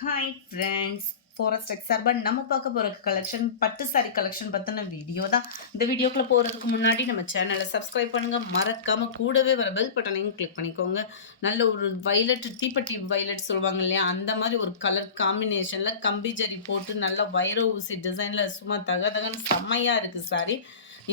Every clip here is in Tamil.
Hi friends, forest X urban நம்ம பார்க்க போகிற கலெக்ஷன் பட்டு சாரி கலெக்ஷன் பற்றின வீடியோ தான். இந்த வீடியோக்குள்ளே போகிறதுக்கு முன்னாடி நம்ம சேனலை சப்ஸ்கிரைப் பண்ணுங்கள், மறக்காமல் கூடவே வர பெல் பட்டனையும் கிளிக் பண்ணிக்கோங்க. நல்ல ஒரு வைலட், தீப்பட்டி வைலட் சொல்லுவாங்க இல்லையா, அந்த மாதிரி ஒரு கலர் காம்பினேஷனில் கம்பி ஜரி போட்டு நல்ல வைர ஊசி டிசைனில் சும்மா தகன்னு செம்மையாக இருக்குது சாரி.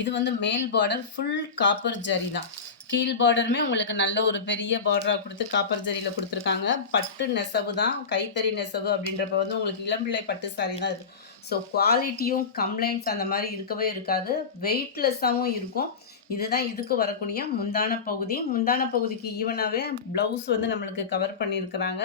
இது வந்து மேல் பார்டர் ஃபுல் காப்பர் ஜரி தான். கீழ் பார்டருமே உங்களுக்கு நல்ல ஒரு பெரிய பார்டராக கொடுத்து காப்பர் ஜரியில் கொடுத்துருக்காங்க. பட்டு நெசவு தான், கைத்தறி நெசவு அப்படின்றப்ப வந்து உங்களுக்கு இளம்பிள்ளை பட்டு சாரி தான் இது. ஸோ குவாலிட்டியும் கம்ப்ளைண்ட்ஸ் அந்த மாதிரி இருக்கவே இருக்காது, வெயிட்லெஸ்ஸாகவும் இருக்கும். இதுதான் இதுக்கு வரக்கூடிய முந்தான பகுதி. முந்தான பகுதிக்கு ஈவனாகவே ப்ளவுஸ் வந்து நம்மளுக்கு கவர் பண்ணியிருக்கிறாங்க.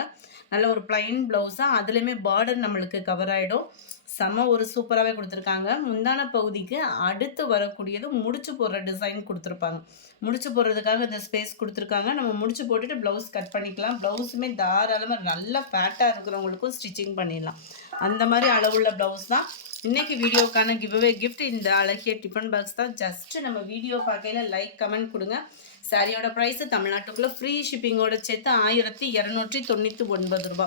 நல்ல ஒரு பிளைன் ப்ளவுஸாக, அதுலேயுமே பார்டர் நம்மளுக்கு கவர் ஆகிடும். செம ஒரு சூப்பராகவே கொடுத்துருக்காங்க. முந்தான பகுதிக்கு அடுத்து வரக்கூடியது முடிச்சு போடுற டிசைன் கொடுத்துருப்பாங்க. முடிச்சு போடுறதுக்காக இந்த ஸ்பேஸ் கொடுத்துருக்காங்க. நம்ம முடிச்சு போட்டுட்டு ப்ளவுஸ் கட் பண்ணிக்கலாம். ப்ளவுஸுமே தாராளமாக நல்லா ஃபேட்டாக இருக்கிறவங்களுக்கும் ஸ்டிச்சிங் பண்ணிடலாம். அந்த மாதிரி அளவுள்ள ப்ளவுஸ் தான் இன்றைக்கி வீடியோக்கான கிவ்அவே கிஃப்ட். இந்த அழகிய டிஃபன் பாக்ஸ் தான். ஜஸ்ட்டு நம்ம வீடியோ பார்க்கையில் லைக் கமெண்ட் கொடுங்க. சாரியோட ப்ரைஸு தமிழ்நாட்டுக்குள்ளே ஃப்ரீ ஷிப்பிங்கோட சேர்த்து 1299 ரூபா,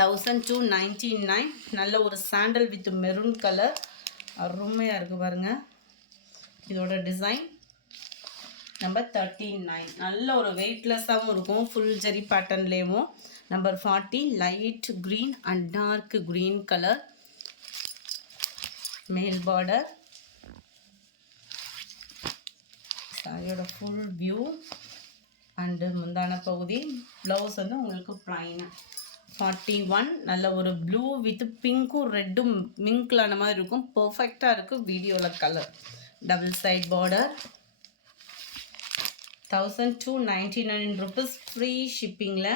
1299. நல்ல ஒரு சாண்டல் வித் மெரூன் கலர், அருமையாக இருக்குது பாருங்கள். இதோட டிசைன் நம்பர் 39. நல்ல ஒரு வெயிட்லெஸ்ஸாகவும் இருக்கும், ஃபுல் ஜரி பேட்டர்ன்லேயும். Number 40 light green and dark green colour, மேல் பார்டர். சாரியோட ஃபுல் வியூ அண்டு முந்தான பகுதி. ப்ளவுஸ் வந்து உங்களுக்கு ப்ளைனு. 41 நல்ல ஒரு ப்ளூ வித் பிங்க்கும் ரெட்டும் மிங்க்லான மாதிரி இருக்கும், பர்ஃபெக்டாக இருக்குது வீடியோவில் colour. Double side border, 1299 rupees free ஷிப்பிங்கில்.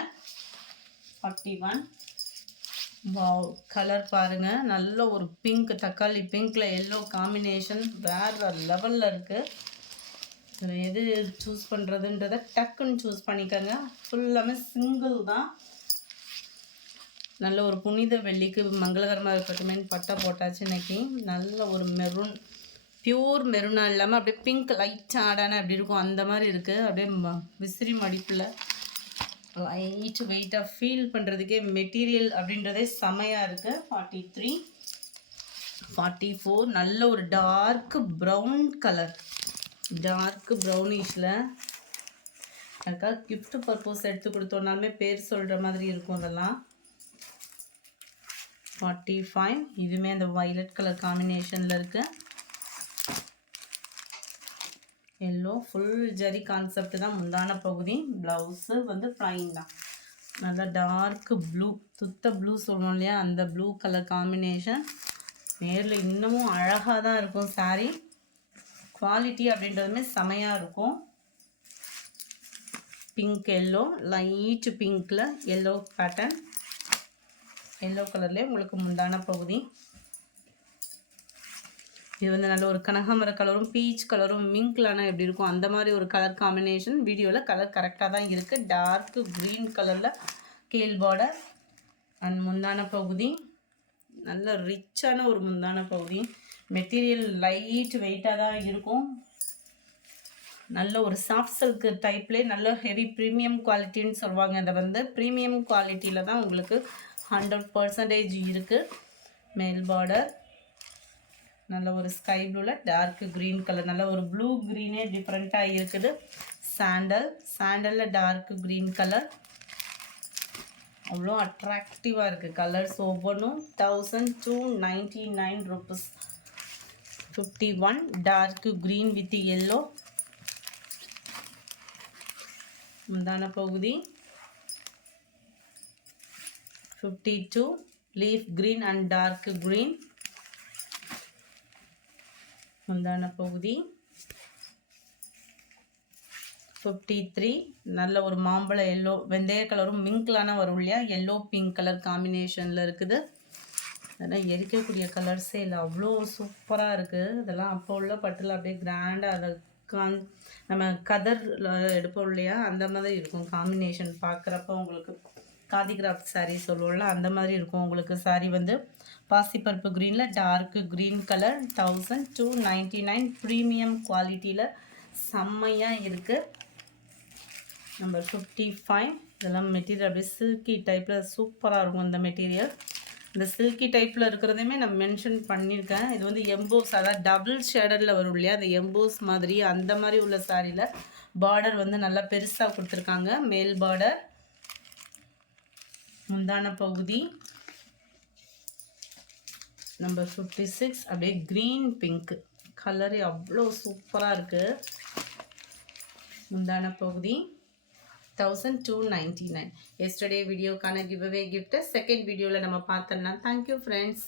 41 வாவ், கலர் பாருங்கள். நல்ல ஒரு பிங்க், தக்காளி பிங்க்கில் எல்லோ காம்பினேஷன் வேறு லெவலில் இருக்குது. இதில் எது சூஸ் பண்ணுறதுன்றதை டக்குன்னு சூஸ் பண்ணிக்கோங்க. ஃபுல்லாமே சிங்கிள் தான். நல்ல ஒரு புனித வெள்ளிக்கு மங்களகரமாக இருக்கட்டுமே பட்டை போட்டாச்சு இன்றைக்கி. நல்ல ஒரு மெரூன், பியூர் மெரூனாக இல்லாமல் அப்படியே பிங்க் லைட் ஆடான அப்படி இருக்கும், அந்த மாதிரி இருக்குது. அப்படியே விசிறி மடிப்பில் லைட் வெயிட்டாக ஃபீல் பண்ணுறதுக்கே மெட்டீரியல் அப்படின்றதே செமையாக இருக்குது. 43 44 நல்ல ஒரு டார்க் ப்ரௌன் கலர், டார்க் ப்ரௌனிஷில். அதுக்காக கிஃப்ட் பர்பஸ் எடுத்து கொடுத்தோன்னாலுமே பேர் சொல்கிற மாதிரி இருக்கும் அதெல்லாம். 45 இதுவுமே அந்த வயலட் கலர் காம்பினேஷனில் இருக்குது. எல்லோ ஃபுல் ஜரி கான்செப்ட் தான் முந்தான பகுதி. ப்ளவுஸு வந்து ப்ளைன் தான். நல்லா டார்க் ப்ளூ, துத்த ப்ளூ சொல்லுவோம் இல்லையா, அந்த ப்ளூ கலர் காம்பினேஷன். நேரில் இன்னமும் அழகாக தான் இருக்கும் சாரீ. குவாலிட்டி அப்படின்றதுமே செமையாக இருக்கும். பிங்க் எல்லோ, லைட் பிங்க்கில் எல்லோ பேட்டர்ன், எல்லோ கலர்லேயே உங்களுக்கு முந்தான பகுதி. இது வந்து நல்ல ஒரு கனகாமர கலரும் பீச் கலரும் மிங்க்லான எப்படி இருக்கும் அந்த மாதிரி ஒரு கலர் காம்பினேஷன். வீடியோவில் கலர் கரெக்டாக தான் இருக்குது. டார்க் க்ரீன் கலரில் கீழ் பார்டர் அண்ட் முந்தான பகுதி. நல்ல ரிச்சான ஒரு முந்தான பகுதி. மெட்டீரியல் லைட் வெயிட்டாக தான் இருக்கும். நல்ல ஒரு சாஃப்ட் சில்க் டைப்லேயே நல்ல ஹெவி ப்ரீமியம் குவாலிட்டின்னு சொல்லுவாங்க. அதை வந்து ப்ரீமியம் குவாலிட்டியில் தான் உங்களுக்கு 100% இருக்குது. மேல் பார்டர் நல்ல ஒரு ஸ்கை ப்ளூவில் டார்க் க்ரீன் கலர், நல்ல ஒரு ப்ளூ க்ரீனே டிஃப்ரெண்ட்டாக இருக்குது. சாண்டலில் டார்க் க்ரீன் கலர், அவ்வளோ அட்ராக்டிவாக இருக்குது கலர்ஸ் ஒவ்வொன்றும். 1299 rupees. 51 dark green with yellow, முந்தான பகுதி. 52 leaf green and dark green, முந்தான பகுதி. 53 நல்ல ஒரு மாம்பழ எல்லோ, வெந்தய கலரும் மிங்க்லான வரும் இல்லையா, எல்லோ பிங்க் கலர் காம்பினேஷனில் இருக்குது. அதெல்லாம் எரிக்கக்கூடிய கலர்ஸே இல்லை, அவ்வளோ சூப்பராக இருக்குது. இதெல்லாம் அப்போ உள்ள பட்டில் அப்படியே கிராண்டாக அதை நம்ம கதர் எடுப்போம் இல்லையா, அந்த மாதிரி இருக்கும் காம்பினேஷன். பார்க்குறப்ப உங்களுக்கு காதி கிராஃப்ட் சாரீ சொல்லுவோம்ல, அந்த மாதிரி இருக்கும் உங்களுக்கு. சாரீ வந்து பாசிப்பருப்பு க்ரீனில் டார்க் க்ரீன் கலர். 1299 ப்ரீமியம் குவாலிட்டியில் செம்மையாக இருக்குது. நம்பர் 55 இதெல்லாம் மெட்டீரியல் அப்படியே சில்கி டைப்பில் சூப்பராக இருக்கும் இந்த மெட்டீரியல். இந்த சில்கி டைப்பில் இருக்கிறதையுமே நான் மென்ஷன் பண்ணியிருக்கேன். இது வந்து எம்போஸ், அதாவது டபுள் ஷேடரில் வரும் இல்லையா, அந்த எம்போஸ் மாதிரி அந்த மாதிரி உள்ள சாரியில் பார்டர் வந்து நல்லா பெருசாக கொடுத்துருக்காங்க. மேல் பார்டர், முந்தான பகுதி நம்பர் 56 அப்படியே க்ரீன் பிங்க் கலரு அவ்வளோ சூப்பராக இருக்குது. முந்தான பகுதி 1299. எஸ்டர்டே வீடியோக்கான கிவ் அவே கிஃப்ட்டை செகண்ட் வீடியோவில் நம்ம பார்த்தோம்னா. Thank you friends.